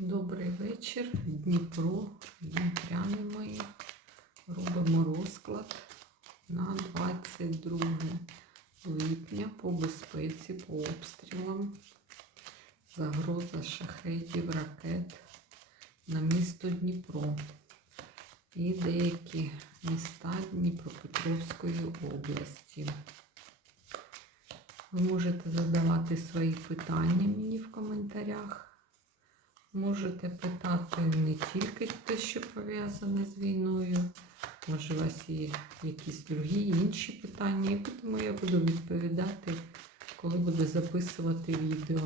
Добрий вечір, Дніпро, Дніпряни мої. Робимо розклад на 22 липня по безпеці, по обстрілам. Загроза шахедів, ракет на місто Дніпро і деякі міста Дніпропетровської області. Ви можете задавати свої питання мені в коментарях. Можете питати не тільки те, що пов'язане з війною. Може, у вас є якісь другі інші питання, і тому я буду відповідати, коли буду записувати відео.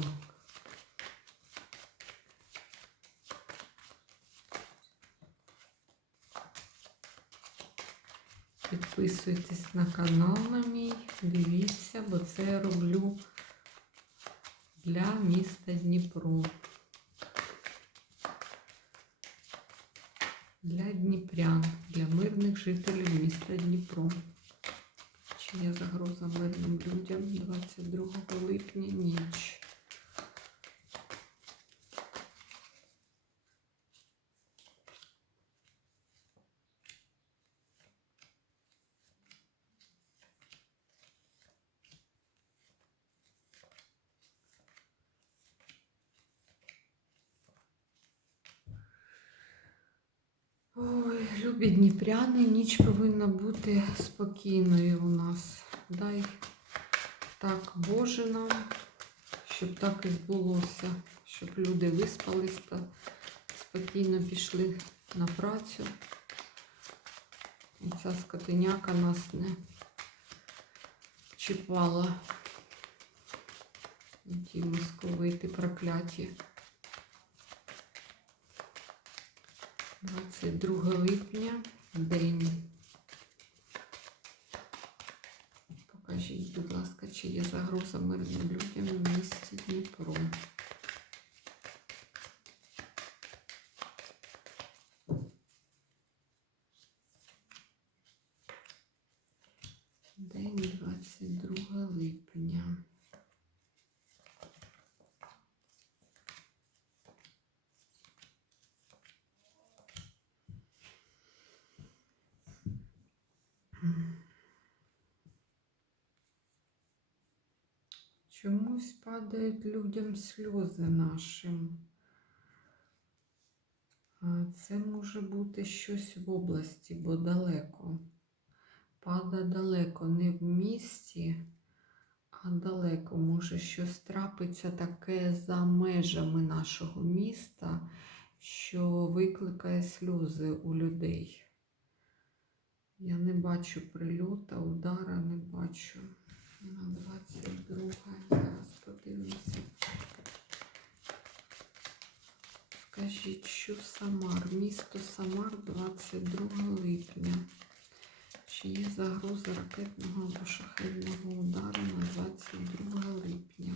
Підписуйтесь на канал на мій, дивіться, бо це я роблю для міста Дніпро. Для дніпрян, для мирних жителів міста Дніпро. Чи є загроза мирним людям 22 липня ніч? Ой, любі дніпряни, ніч повинна бути спокійною у нас. Дай так Боже нам, щоб так і збулося, щоб люди виспались та спокійно пішли на працю. І ця скотиняка нас не чіпала. Ті московити прокляті. 22 липня, день. Покажіть, будь ласка, чи є загроза мирним людям в місті Дніпро. День 22 липня. Чомусь падають людям сльози нашим. Це може бути щось в області, бо далеко. Пада далеко, не в місті, а далеко. Може щось трапиться таке за межами нашого міста, що викликає сльози у людей. Я не бачу прильота, удара не бачу. На 22 зараз подивимося. Скажіть, що Самар, місто Самар 22 липня. Чи є загроза ракетного або шахетного удару на 22 липня?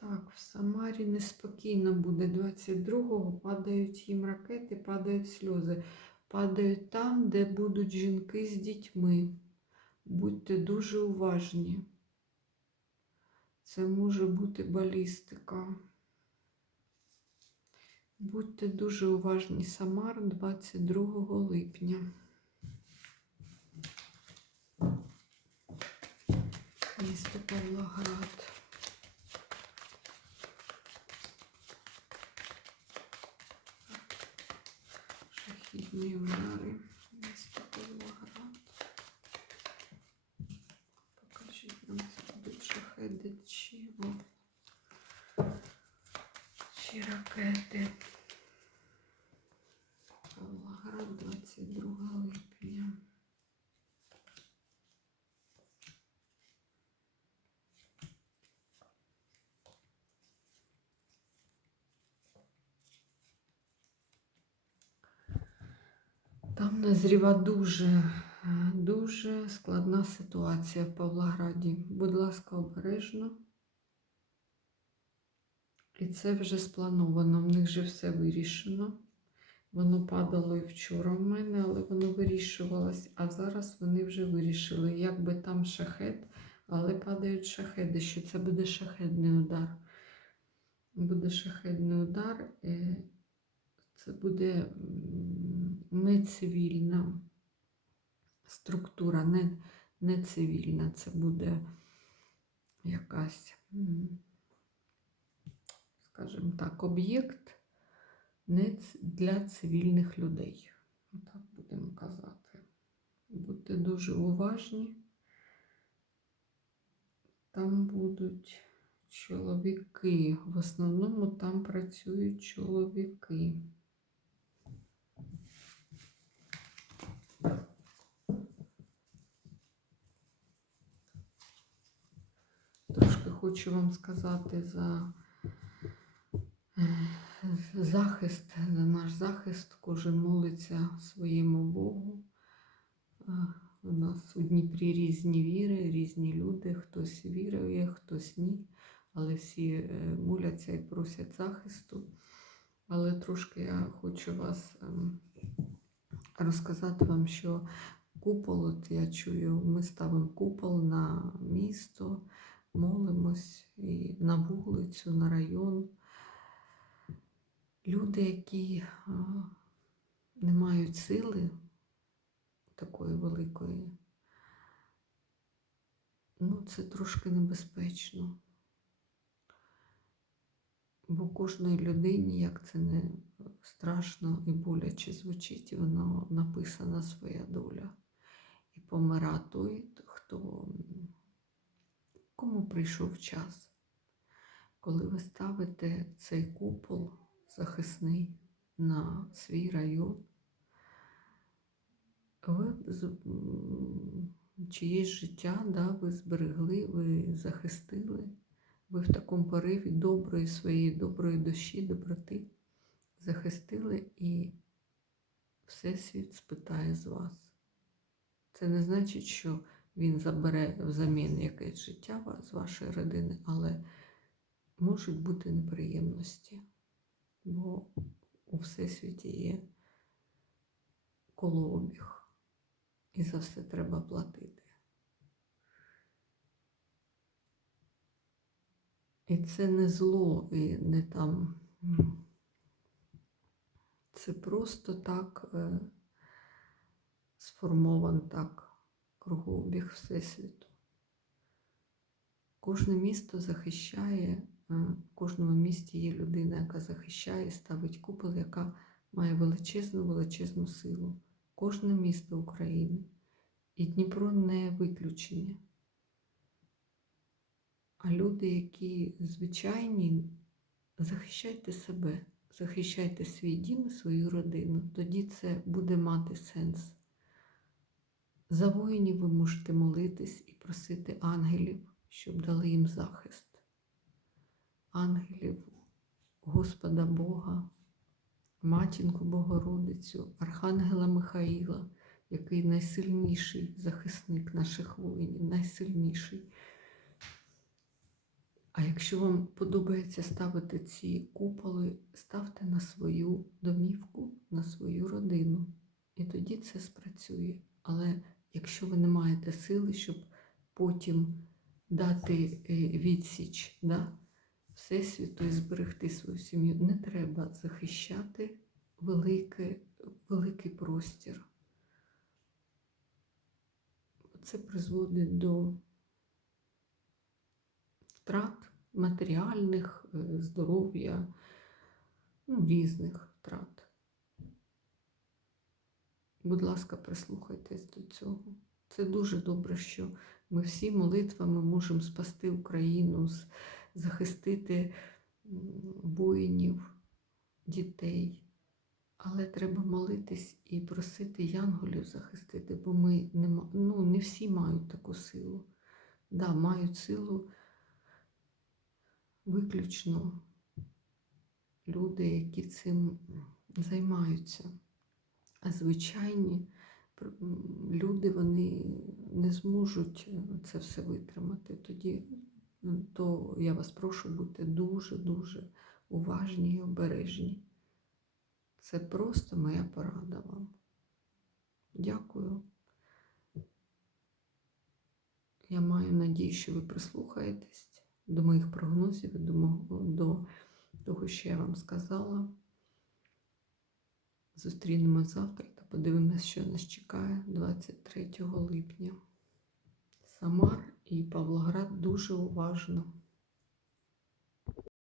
Так, в Самарі неспокійно буде 22-го, падають їм ракети, падають сльози. Падають там, де будуть жінки з дітьми. Будьте дуже уважні. Це може бути балістика. Будьте дуже уважні. Самар 22 липня. Місто Павлоград. Удари. Місто Павлоград. Покажіть нам це будуть шахеди чи, чи ракети. Павлоград 22 липня. Там назріва дуже, е, дуже складна ситуація в Павлограді. Будь ласка, обережно. І це вже сплановано. В них же все вирішено. Воно падало і вчора в мене, але воно вирішувалось. А зараз вони вже вирішили, як би там шахет, але падають шахеди, що це буде шахедний удар. Буде шахедний удар. Це буде не цивільна структура, не, не цивільна. Це буде якась, скажімо так, об'єкт не для цивільних людей. Так будемо казати. Будьте дуже уважні. Там будуть чоловіки. В основному там працюють чоловіки. Трошки хочу вам сказати за захист, за наш захист. Кожен молиться своєму Богу. У нас у Дніпрі різні віри, різні люди. Хтось вірує, хтось ні. Але всі е, моляться і просять захисту. Але трошки я хочу вас ем, розказати вам, що купол, от я чую, ми ставимо купол на місто, молимось і на вулицю, на район. Люди, які не мають сили такої великої, ну це трошки небезпечно. Бо кожної людині, як це не страшно і боляче звучить, воно написана своя доля. І помира той, прийшов час. Коли ви ставите цей купол захисний на свій район, ви чиєсь життя да, ви зберегли, ви захистили, ви в такому пориві доброї своєї доброї душі, доброти захистили і Всесвіт спитає з вас. Це не значить, що він забере взамін якесь життя з вашої родини, але можуть бути неприємності, бо у Всесвіті є колообіг, і за все треба платити. І це не зло, і не там. Це просто так е, сформован так кругообіг Всесвіту. Кожне місто захищає, е, в кожному місті є людина, яка захищає, ставить купол, яка має величезну величезну силу. Кожне місто України. І Дніпро не виключення. А люди, які звичайні, захищайте себе, захищайте свій дім, і свою родину. Тоді це буде мати сенс. За воїнів ви можете молитись і просити ангелів, щоб дали їм захист. Ангелів, Господа Бога, Матінку Богородицю, Архангела Михаїла, який найсильніший захисник наших воїнів, найсильніший. А якщо вам подобається ставити ці куполи, ставте на свою домівку, на свою родину. І тоді це спрацює. Але якщо ви не маєте сили, щоб потім дати е, відсіч да, Всесвіту і зберегти свою сім'ю, не треба захищати великий, великий простір. Це призводить до втрат матеріальних, е, здоров'я, ну, різних втрат. Будь ласка, прислухайтесь до цього. Це дуже добре, що ми всі молитвами можемо спасти Україну, захистити воїнів, дітей. Але треба молитись і просити янголів захистити, бо ми не, ну, не всі мають таку силу. Да, мають силу виключно люди, які цим займаються. А звичайні люди вони не зможуть це все витримати. Тоді то я вас прошу бути дуже-дуже уважні і обережні. Це просто моя порада вам. Дякую. Я маю надію, що ви прислухаєтесь до моїх прогнозів до того, що я вам сказала. Зустрінемо завтра та подивимося, що нас чекає 23 липня. Самар і Павлоград дуже уважно.